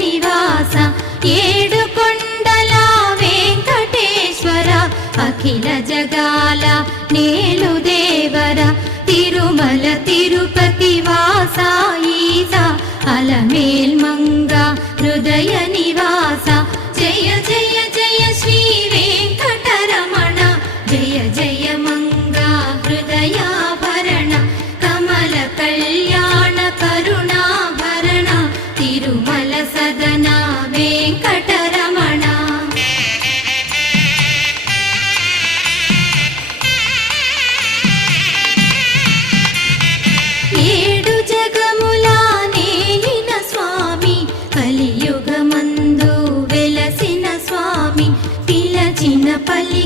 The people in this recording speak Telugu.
నివాస ఏడుకొండల వెంకటేశ్వర అఖిల జగాల నేలు దేవర తిరుమల తిరుపతి వాస ఈస అలమేల్ మంగ హృదయ నివాస జయ జయ జయ శ్రీ వెంకటరమణ జయ జయ మంగ హృదయాభరణ కమల కళ్యాణ కరుణాభరణ తిరుమల సదన వెంకటరమణ. ఏడు జగముల నేలిన స్వామి కలియుగమందు వెలసిన స్వామి పిలచిన పల్లి